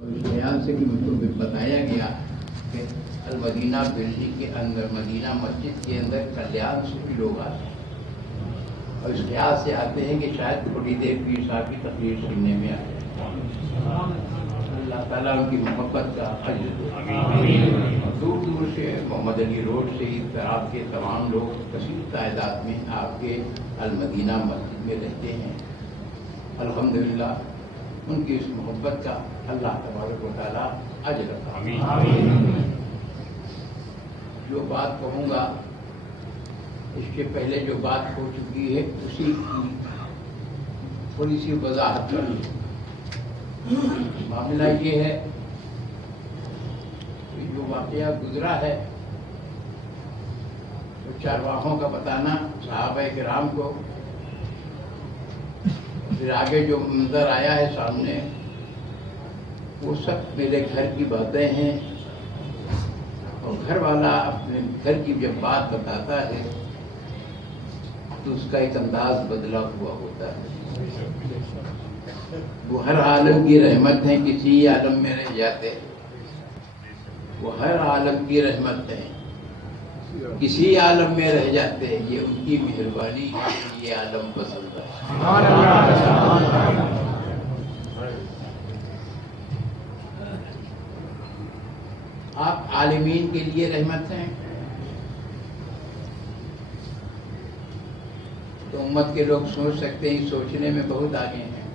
اور اس خیال سے کہ مجھ کو بتایا گیا کہ المدینہ بلڈنگ کے اندر مدینہ مسجد کے اندر کلیان سے بھی لوگ آتے ہیں اور اس خیال سے آتے ہیں کہ شاید تھوڑی دیر پیر صاحب کی تقریر سننے میں آ جائے۔ اللہ تعالیٰ ان کی محبت کا اجر دے۔ دور دور سے محمد علی روڈ سے اس طرح کے تمام لوگ کثیر تعداد میں آپ کے المدینہ مسجد میں رہتے ہیں۔ الحمدللہ ان کی اس محبت کا اللہ تبارک و تعالیٰ اجر عطا۔ جو بات کہوں گا اس کے پہلے جو بات ہو چکی ہے اسی کی تھوڑی سی وضاحت کر لوں۔ معاملہ یہ ہے کہ جو واقعہ گزرا ہے تو چارواہوں کا بتانا صحابہ کرام کو، پھر آگے جو منظر آیا ہے سامنے وہ سب میرے گھر کی باتیں ہیں، اور گھر والا اپنے گھر کی جب بات بتاتا ہے تو اس کا ایک انداز بدلا ہوا ہوتا ہے۔ وہ ہر عالم کی رحمت ہیں، کسی عالم میں رہ جاتے، وہ ہر عالم کی رحمت ہیں، کسی عالم میں رہ جاتے، یہ ان کی مہربانی ہے، یہ عالم پسند ہے۔ آپ عالمین کے لیے رحمت ہیں تو امت کے لوگ سوچ سکتے ہیں، سوچنے میں بہت آگے ہیں،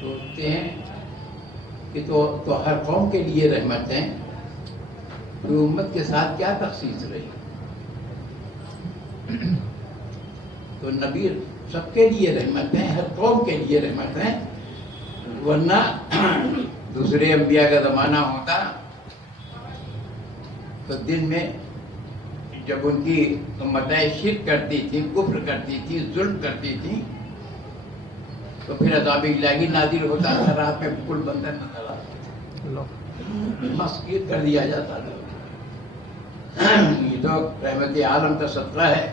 سوچتے ہیں کہ تو ہر قوم کے لیے رحمت ہیں تو امت کے ساتھ کیا تخصیص رہی؟ تو نبی سب کے لیے رحمت ہیں، ہر قوم کے لیے رحمت ہیں، ورنہ دوسرے انبیاء کا زمانہ ہوتا تو دن میں جب ان کی امتیں شرک کرتی تھی، کفر کرتی تھی، ظلم کرتی تھی تو پھر عذاب الہی نازل ہوتا تھا، راہ پہ پل بندر نظر آتا، مسکین کر دیا جاتا تھا۔ یہ تو رحمت عالم کا صدقہ ہے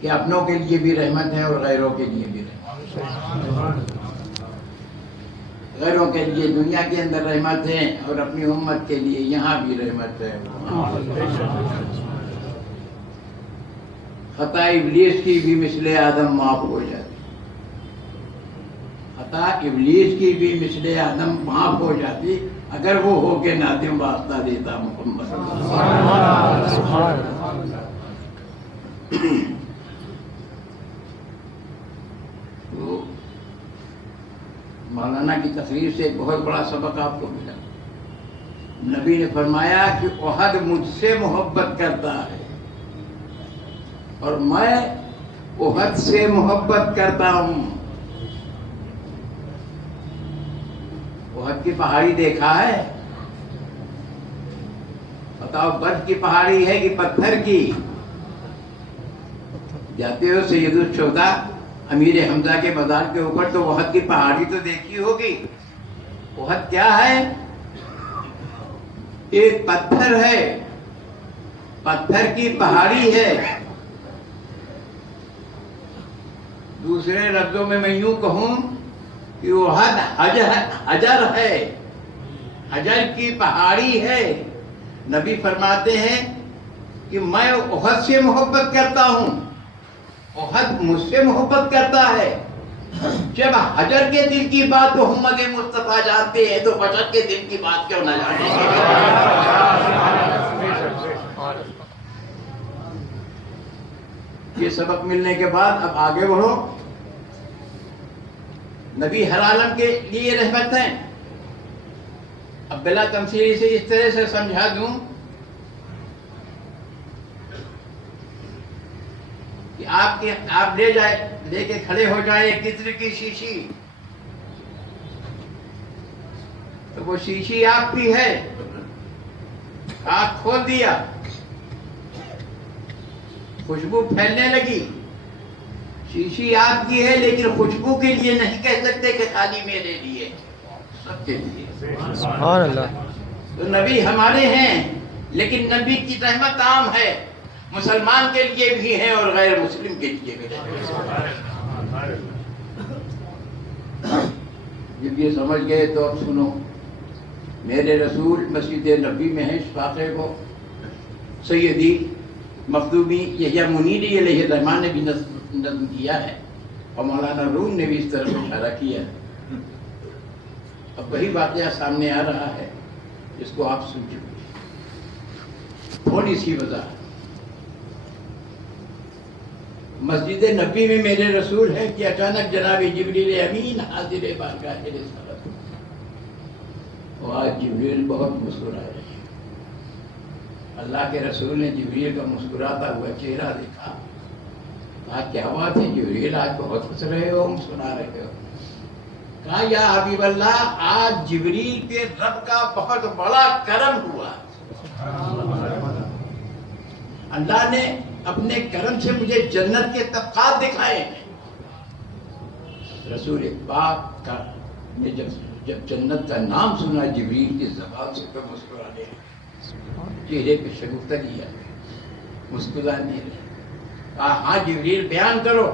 کہ اپنوں کے لیے بھی رحمت ہے اور غیروں کے لیے بھی رحمت ہے۔ غیروں کے لیے دنیا کے اندر رحمت ہے اور اپنی امت کے لیے یہاں بھی رحمت ہے۔ خطا ابلیس کی بھی مثل آدم معاف ہو جاتی، خطا ابلیس کی بھی مثل آدم معاف ہو جاتی اگر وہ ہو کے نادم واسطہ دیتا محمد صلی اللہ علیہ وسلم۔ تو مولانا کی تقریر سے ایک بہت بڑا سبق آپ کو ملا۔ نبی نے فرمایا کہ احد مجھ سے محبت کرتا ہے اور میں احد سے محبت کرتا ہوں۔ احد کی پہاڑی دیکھا ہے؟ بتاؤ برف کی پہاڑی ہے کہ پتھر کی؟ جاتے ہو سید الشہداء امیر حمزہ کے مزار کے اوپر تو احد کی پہاڑی تو دیکھی ہوگی۔ احد کیا ہے؟ ایک پتھر ہے، پتھر کی پہاڑی ہے۔ دوسرے لفظوں میں یوں کہوں کہ احد حجر ہے، حجر کی پہاڑی ہے۔ نبی فرماتے ہیں کہ میں احد سے محبت کرتا ہوں، احد مجھ سے محبت کرتا ہے۔ جب حجر کے دل کی بات محمد مصطفیٰ جانتے ہیں تو بشر کے دل کی بات کیوں نہ جانیں گے؟ یہ سبق ملنے کے بعد اب آگے بڑھو۔ نبی ہر عالم کے لیے رحمت ہیں۔ اب بلا تمثیلی سے اس طرح سے سمجھا دوں کہ آپ لے کے کھڑے ہو جائیں ایک کتر کی شیشی، تو وہ شیشی آپ کی ہے، آپ کھول دیا، خوشبو پھیلنے لگی۔ شیشی آپ کی ہے لیکن خوشبو کے لیے نہیں کہہ سکتے کہ خالی میرے لیے، سب کے لیے۔ سبحان اللہ۔ تو نبی ہمارے ہیں لیکن نبی کی رحمت عام ہے، مسلمان کے لیے بھی ہیں اور غیر مسلم کے لیے بھی ہیں۔ جب یہ سمجھ گئے تو اب سنو، میرے رسول مسجد نبی میں ہیں، اس واقعے کو سیدی مخدومی یحییٰ منیری علیہ الرحمٰن نے بھی نظم کیا ہے، اور مولانا روم نے بھی اس طرف اشارہ کیا ہے۔ اب وہی واقعہ سامنے آ رہا ہے جس کو آپ سن چکے۔ تھوڑی سی وضاحت، مسجد نبی میں میرے رسول ہیں کہ اچانک جناب جبریل امین حاضر بارگاہ رسالت، اور آج جبریل بہت مسکرا رہے ہیں۔ اللہ کے رسول نے جبریل کا مسکراتا ہوا چہرہ دیکھا، کہا کیا بات ہے جبریل، آج بہت ہنس رہے ہو، مسکرا رہے ہو؟ کہا یا حبیب اللہ، آج جبریل کے رب کا بہت بڑا کرم ہوا، اللہ نے اپنے کرم سے مجھے جنت کے طبقات دکھائے ہیں۔ رسول پاک کا نے جب جنت کا نام سنا جبریل کی زبان سے تو مسکرا لے، چہرے پہ شگفتہ لیا، مسکرانے لگے۔ کہا ہاں جبریل بیان کرو۔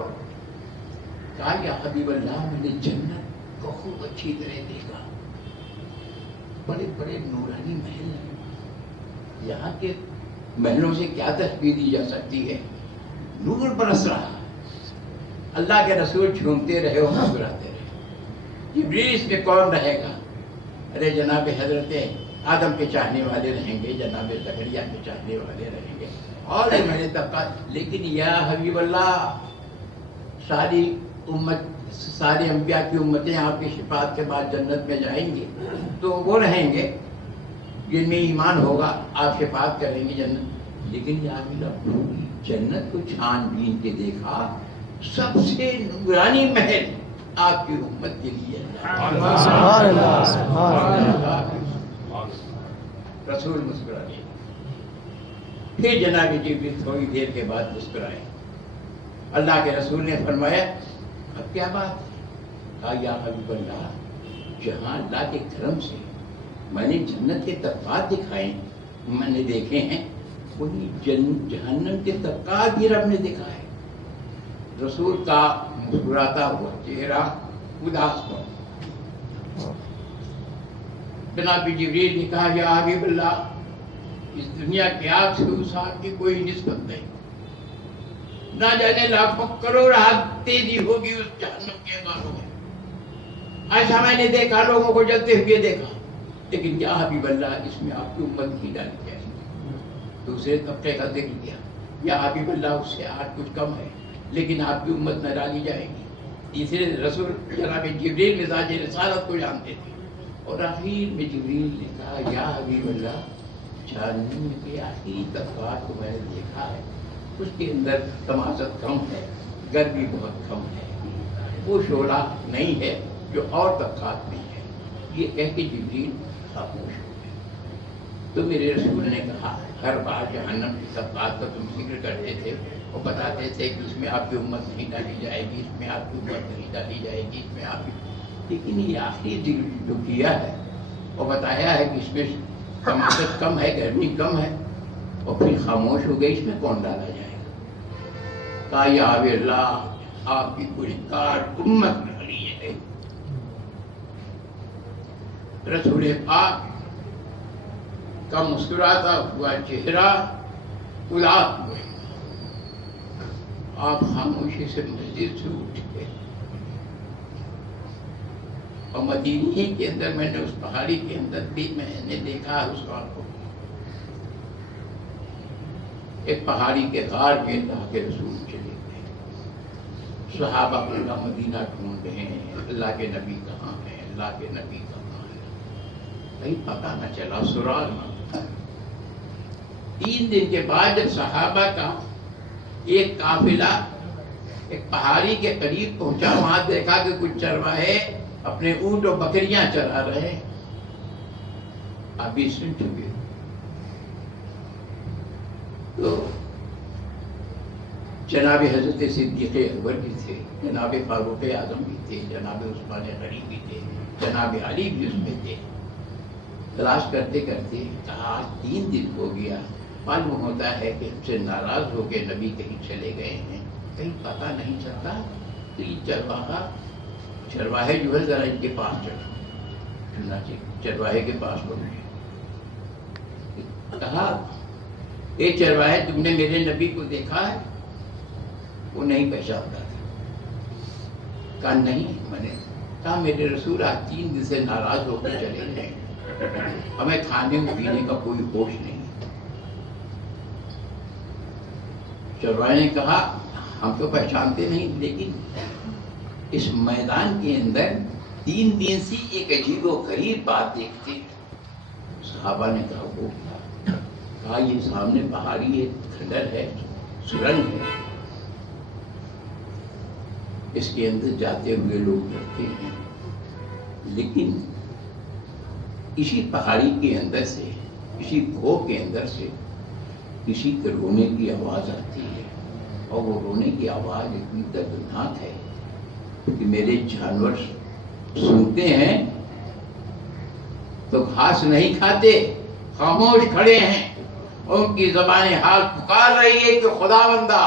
کہا یا حبیب اللہ، میں نے جنت کو خوب اچھی طرح دیکھا، بڑے بڑے نورانی محل ہیں، یہاں کے محلوں سے کیا تشبیہ دی جا سکتی ہے، نور برس رہا ہے۔ اللہ کے رسول جھومتے رہے اور مسکراتے رہے۔ جبریل اس میں کون رہے گا؟ ارے جناب حضرت آدم کے چاہنے والے رہیں گے، جناب زکریا کے چاہنے والے رہیں گے، اور میں نے طبقات، لیکن یا حبیب اللہ، ساری امت، سارے انبیاء کی امتیں آپ کی شفاعت کے بعد جنت میں جائیں گے، تو وہ رہیں گے جن میں ایمان ہوگا، آپ شفاعت کریں گے جنت۔ لیکن یا حبیب اللہ، جنت کو چھان بین کے دیکھا، سب سے نورانی محل آپ کی امت کے لیے سبحان اللہ، سبحان اللہ۔ رسول مسکرائے، پھر جناب جبریل تھوڑی دیر کے بعد مسکرائے۔ اللہ کے رسول نے فرمایا اب کیا بات ہے؟ کہا یا حبیب اللہ، جہاں اللہ کے کرم سے میں نے جنت کے طبقات دکھائے، میں نے دیکھے ہیں، وہی جہنم کے طبقات بھی رب نے دکھائے۔ رسول کا مسکراتا ہوا چہرہ اداس ہوا۔ جناب جبریل نے کہا یا حبیب اللہ، اس دنیا کی آگ سے اس آگ کی کوئی نسبت نہیں، نہ جانے لاکھوں کروڑ آگ تیزی ہوگی اس جہنم کے انگاروں میں۔ ایسا میں نے دیکھا، لوگوں کو جلتے ہوئے دیکھا، لیکن یا حبیب اللہ، اس میں آپ کی امت نہیں ڈالی جائے گی۔ دوسرے طبقے کا ذکر کیا، یا حبیب اللہ، اس سے آج کچھ کم ہے، لیکن آپ کی امت نہ ڈالی جائے گی۔ تیسرے رسول جناب جبریل مزاج رسالت کو جانتے تھے، اور آخر میں جبریل نے کہا یا حبیب اللہ، جہنم کے آخری طبقات کو میں نے دیکھا ہے، اس کے اندر تمازت کم ہے، گرمی بہت کم ہے، وہ شعلہ نہیں ہے جو اور طبقات میں ہے۔ یہ کہہ کے جبریل خاموش ہو گئے۔ تو میرے رسول نے کہا ہر بار جہنم کی طبقات کا تم ذکر کرتے تھے، وہ بتاتے تھے کہ اس میں آپ کی امت نہیں ڈالی جائے گی، اس میں آپ کی امت نہیں ڈالی جائے گی، اس میں آپ کی، لیکن یہ آخری ذکر جو کیا ہے وہ بتایا ہے کہ اس میں تمازت کم ہے، گرمی کم ہے، اور پھر خاموش ہو گئی، اس میں کون ڈالا جائے گا؟ کہا یا حبیب اللہ، آپ کی پوری کار امت ڈالی ہے۔ رسول پاک کا مسکراتا ہوا چہرہ اداس ہوئے، آپ خاموشی سے مسجد سے اٹھے، اور مدینہ کے اندر میں نے اس پہاڑی کے اندر بھی میں نے دیکھا اس وقت کو، ایک پہاڑی کے غار کے اللہ کے رسول چلے گئے، صحابہ اپنا مدینہ ڈھونڈ رہے ہیں، اللہ کے نبی کہاں ہیں، اللہ کے نبی کہاں ہیں، کہیں پتہ نہ چلا، سراغ نہ۔ 3 دن کے بعد جب صحابہ کا ایک قافلہ ایک پہاڑی کے قریب پہنچا، وہاں دیکھا کہ کچھ چرواہے اپنے اونٹ و بکریاں چرا رہے، ابھی سن چکے۔ تو جناب حضرت صدیق اکبر بھی تھے، جناب فاروق اعظم بھی تھے، جناب عثمان غنی بھی تھے، جناب علی بھی اس میں تھے۔ تلاش کرتے کرتے کہا آج 3 دن ہو گیا، معلوم ہوتا ہے کہ ہم سے ناراض ہو کے نبی کہیں چلے گئے ہیں، کہیں پتہ نہیں چلتا۔ تو یہ چرواہا چرواہے جو ہے ذرا ان کے پاس چلو. چنانچہ چرواہے کے پاس پہنچے. کہا اے چرواہے تم نے میرے نبی کو دیکھا ہے؟ وہ نہیں پہچانتا تھا. کہا نہیں. میں نے کہا میرے رسول آج 3 دن سے ناراض ہو کر چلے گئے, ہمیں کھانے پینے کا کوئی ہوش نہیں. چرواہے نے کہا ہم تو پہچانتے نہیں, لیکن اس میدان کے اندر 3 دن سے ایک عجیب و غریب بات دیکھتے ہیں. صحابہ نے کہا وہ کیا؟ کہا یہ سامنے پہاڑی ایک کھنڈر ہے, سرنگ ہے, اس کے اندر جاتے ہوئے لوگ ڈرتے ہیں, لیکن اسی پہاڑی کے اندر سے, اسی کھو کے اندر سے کسی کے رونے کی آواز آتی ہے, اور وہ رونے کی آواز اتنی دردناک ہے کہ میرے جانور سنتے ہیں تو گھاس نہیں کھاتے, خاموش کھڑے ہیں, اور ان کی زبان حال پکار رہی ہے کہ خدا بندہ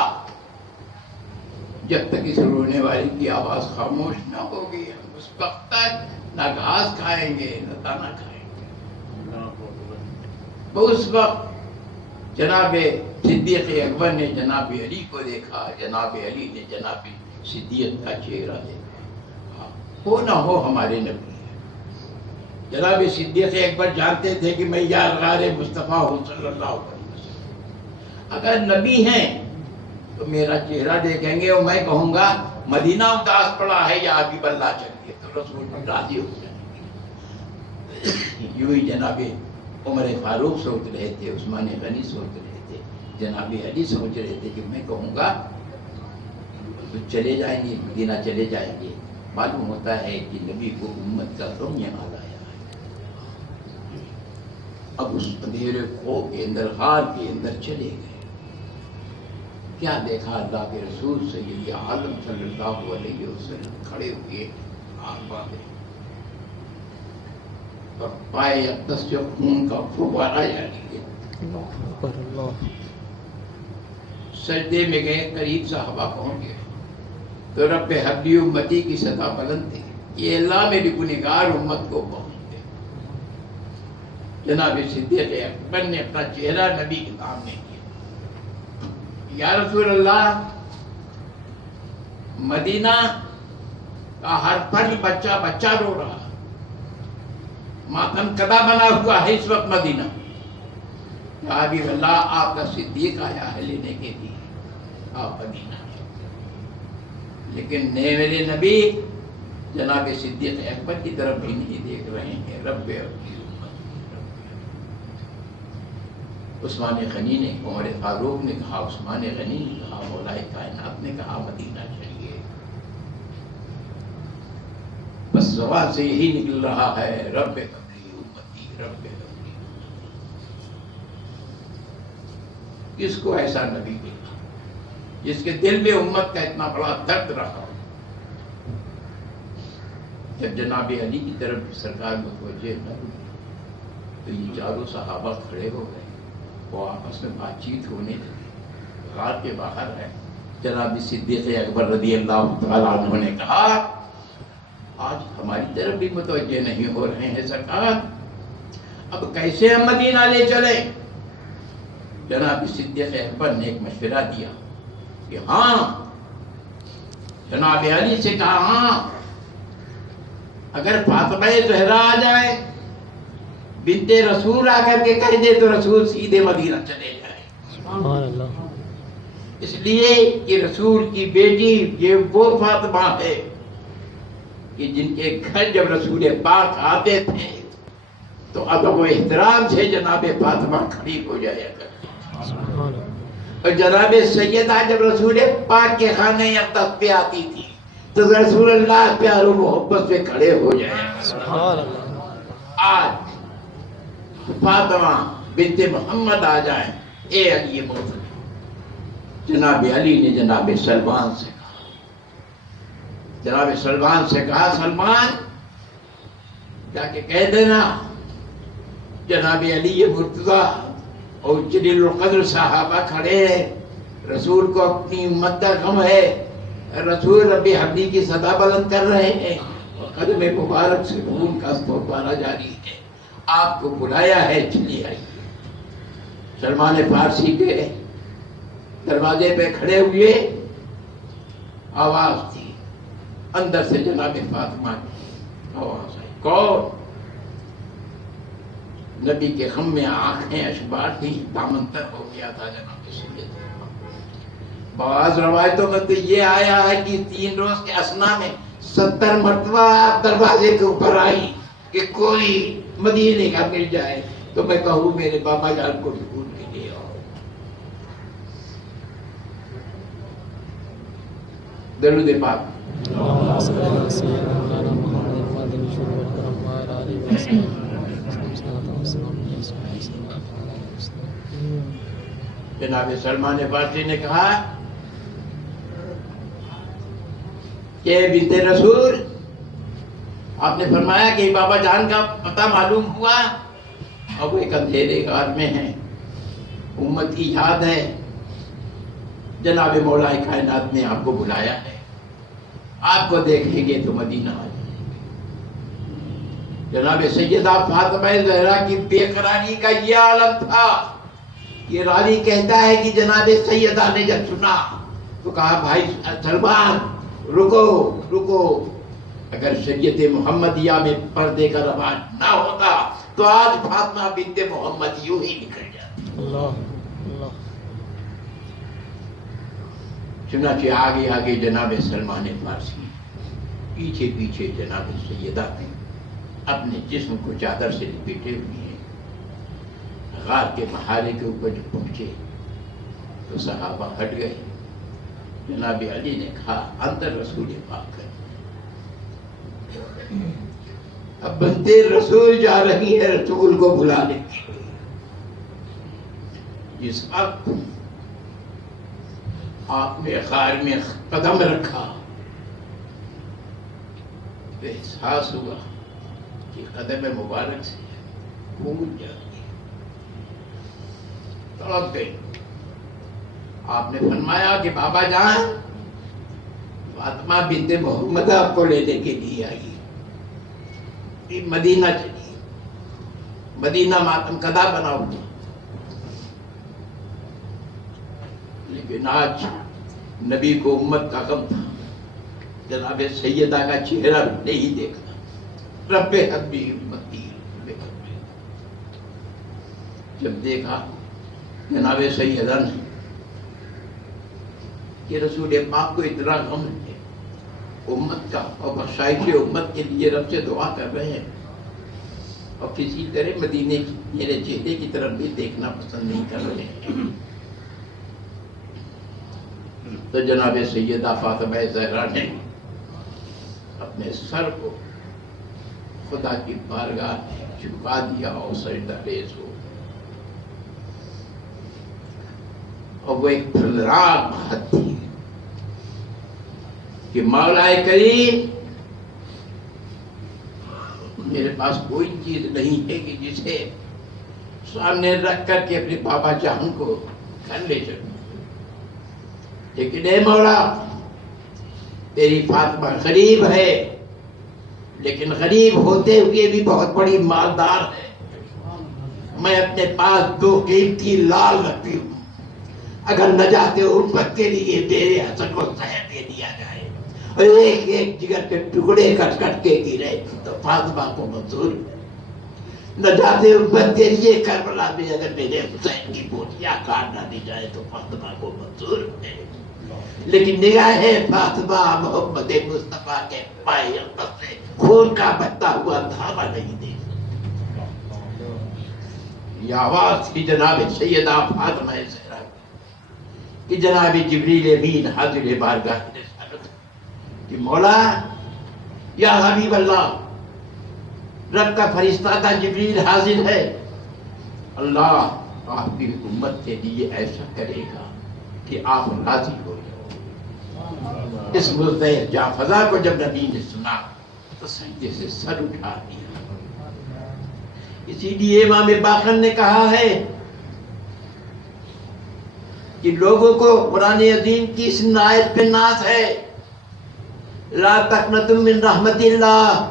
جب تک اس رونے والے کی آواز خاموش نہ ہوگی ہم اس وقت تک نہ گھاس کھائیں گے نہ دانا کھائیں گے. اس وقت جناب صدیق اکبر نے جناب علی کو دیکھا, جناب علی نے جناب صدیق کا چہرہ دیکھا. ہو نہ ہو ہمارے نبی ہے. جناب صدیق اکبر جانتے تھے کہ میں یادگار مصطفیٰ ہوں صلی اللہ علیہ وسلم. اگر نبی ہیں تو میرا چہرہ دیکھیں گے اور میں کہوں گا مدینہ اداس پڑا ہے یا حبیب اللہ چلیے, تو رسول بھی راضی ہو جائیں گے. یوں ہی جناب عمر فاروق سوچ رہے تھے, عثمان غنی سوچ رہے تھے, جناب علی سوچ رہے تھے کہ میں کہوں گا تو چلے جائیں گے, مدینہ چلے جائیں گے. معلوم ہوتا ہے کہ نبی کو امت کا غم یہاں لایا ہے. اب اس اندھیرے کھو کے اندر, غار کے اندر چلے گئے. کیا دیکھا اللہ کے رسول سید عالم صلی اللہ علیہ وسلم کھڑے ہوئے, آنکھ باندھے, اور پائے اقدس سے خون کا فوارہ جاری ہے. سجدے میں گئے, قریب صحابہ پہنچ گئے تو رب حبلی امتی کی سطح بلند تھی. یہ اللہ میری گنہگار امت کو بخش دے. جناب صدیق اکبر نے اپنا چہرہ نبی کے سامنے کیا. یا رسول اللہ, مدینہ کا ہر فرد بچہ بچہ رو رہا, ماتم کدا بنا ہوا ہے اس وقت مدینہ. یا حبیب اللہ, آپ کا صدیق آیا ہے لینے کے لیے, آپ مدینہ. لیکن میرے نبی جناب صدیق اکبر کی طرف بھی نہیں دیکھ رہے ہیں. رب اپنی امت. عثمان غنی نے, عمر فاروق نے کہا, عثمان غنی نے کہا, مولا کائنات نے کہا مدینہ چلیے. بس زبان سے یہی نکل رہا ہے, رب اپنی امتی, رب اپنی. کس کو ایسا نبی دیکھا جس کے دل میں امت کا اتنا بڑا درد رہا؟ جب جناب علی کی طرف سرکار متوجہ نہ ہوئی تو یہ چاروں صحابہ کھڑے ہو گئے, وہ آپس میں بات چیت ہونے لگی. غار کے باہر ہے. جناب صدیق اکبر رضی اللہ تعالیٰ عنہ نے کہا آج ہماری طرف بھی متوجہ نہیں ہو رہے ہیں سرکار, اب کیسے ہم مدینہ لے چلے؟ جناب صدیق اکبر نے ایک مشورہ دیا کہ ہاں. جناب علی سے کہا ہاں, اگر فاطمہ زہرا آ جائے, بنت رسول آ کر کے کہہ دے تو رسول سیدھے مدینہ چلے جائے. سبحان اللہ. اس لیے کہ رسول کی بیٹی یہ وہ فاطمہ ہے کہ جن کے گھر جب رسول پاک آتے تھے تو ادب و احترام سے جناب فاطمہ کھڑی ہو جایا کرتی. سبحان اللہ. اور جناب سیدہ جب رسول پاک کے خانے اقدس پہ آتی تھی تو رسول اللہ پیار و محبت سے کھڑے ہو جائے. سبحان اللہ. آج فاطمہ بنت محمد آ جائیں, اے علی موت. جناب علی نے جناب سلمان سے کہا, جناب سلمان سے کہا, سلمان جا کے کہہ دینا جناب علی مرتضیٰ اور جلیل القدر صحابہ کھڑے ہیں, رسول کو اپنی امت کا غم ہے, رسول رب حبلی کی صدا بلند کر رہے ہیں, قدم مبارک سے خون کا فوارہ جاری ہے. آپ کو بلایا ہے, چلی آئیے. سلمان فارسی کے دروازے پہ کھڑے ہوئے, آواز تھی اندر سے, جناب فاطمہ کی آواز آئی. کون؟ نبی کے غم میں آنکھیں اشبار تھی, دامن تر ہو گیا تھا جناب سید. بعض روایتوں میں تو یہ آیا ہے کہ 3 روز کے اثنا میں 70 مرتبہ آپ دروازے کے اوپر آئی کہ کوئی مدینے کا مل جائے تو میں کہوں میرے بابا جان کو ڈھونڈ کے لے آؤ. درود پاک. جناب سلمان فارسی نے کہا کہ بنت رسول, آپ نے فرمایا کہ بابا جان کا پتہ معلوم ہوا, اب وہ ایک اندھیرے غار میں ہیں, امت کی یاد ہے, جناب مولا کائنات نے آپ کو بلایا ہے, آپ کو دیکھیں گے تو مدینہ آ جائیں گے. جناب سیدہ فاطمہ زہرا کی بے قراری کا یہ عالم تھا. یہ راوی کہتا ہے کہ جناب سیدہ نے جب سنا تو کہا بھائی سلمان رکو رکو, اگر شریعت محمدیہ میں پردے کا رواج نہ ہوتا تو آج فاطمہ بنت محمد یوں ہی نکل جاتی. اللہ. چنانچہ آگے آگے جناب سلمان فارسی, پیچھے پیچھے جناب سیدہ نے اپنے جسم کو چادر سے لپیٹے ہوئے ہیں. غار کے محارے کے اوپر جو پہنچے تو صحابہ ہٹ گئے. جناب علی نے کہا اندر رسول پاک ہے. اب بنتے رسول جا رہی ہے رسول کو بلانے کے لیے. جس وقت آپ نے غار میں قدم رکھا تو احساس ہوا کہ قدم مبارک سے خون جاتی ہے. تڑپ گئی. آپ نے فرمایا کہ بابا جان فاطمہ بنت محمد آپ کو لینے کے لیے آئی, مدینہ چلی. مدینہ ماتم کدا بنا ہوا, لیکن آج نبی کو امت کا غم تھا. جناب سیدہ کا چہرہ نہیں دیکھا. رب حبی امتی جب دیکھا جناب سیدہ نے کہ رسول پاک کو اتنا غم ہے امت کا, اور بخشائش امت کے لیے رب سے دعا کر رہے ہیں, اور کسی طرح مدینے میرے چہرے کی طرف بھی دیکھنا پسند نہیں کر رہے ہیں. تو جناب سیدہ فاطمہ زہرا نے اپنے سر کو خدا کی بارگاہ میں جھکا دیا اور سجدہ ریز ہو. اور وہ ایک پھلراگ بات تھی کہ مولا کریم میرے پاس کوئی چیز نہیں ہے کہ جسے سامنے رکھ کر کے اپنے بابا جان کو گھر لے سکوں, لیکن اے مولا تیری فاطمہ غریب ہے, لیکن غریب ہوتے ہوئے بھی بہت بڑی مالدار ہے. میں اپنے پاس 2 قیمتی لال رکھتی ہوں, اگر نجات امت کے لیے میرے حسن کو زہر دے دیا جائے اور ایک ایک جگر کے ٹکڑے کٹ کٹ کے گرے تو فاطمہ کو منظور ہے. نجات امت کے لیے کربلا میں اگر میرے حسین کی بوٹیاں کاٹ نہ دی جائے تو فاطمہ کو منظور ہے. لیکن نگاہ فاطمہ محمد مصطفیٰ کے پائے سے خون کا بہتا ہوا دھاگا نہیں دے. یہ آواز تھی جناب سیدہ فاطمہ زہرا کہ جناب جبریل امین حاضر بارگاہ رسالت کہ مولا یا حبیب اللہ, رب کا فرشتہ تھا جبریل حاضر ہے, اللہ آپ کی امت کے لیے ایسا کرے گا کہ آپ راضی ہو جاؤ. اس مزدہ جا فضا کو جب نبی نے سنا تو سجدے سے سر اٹھا دیا. اسی لیے امام باقر نے کہا ہے کہ لوگوں کو قرآن عظیم کی اس آیت پہ ناز ہے. لا تقنطوا من رحمت اللہ،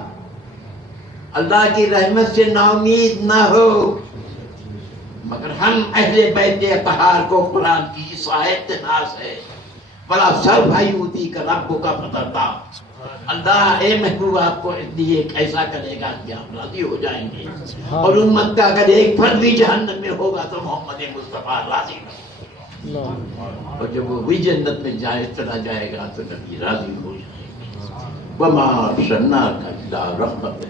اللہ کی رحمت سے نا امید نہ ہو. مگر ہم اہل بیت اطہار کو قرآن کی اس آیت سے ناز ہے، بلا سوف یؤتیک ربک فترضی. اللہ اے محبوب آپ کو لیے ایک ایسا کرے گا کہ آپ راضی ہو جائیں گے، اور امت کا اگر ایک فرد بھی جہنم میں ہوگا تو محمد مصطفیٰ راضی نہ ہوگا، اور جب وہ بھی جنت میں چلا جائے گا تو نبی راضی ہو جائے گا. وما ارسلناک الا رحمۃ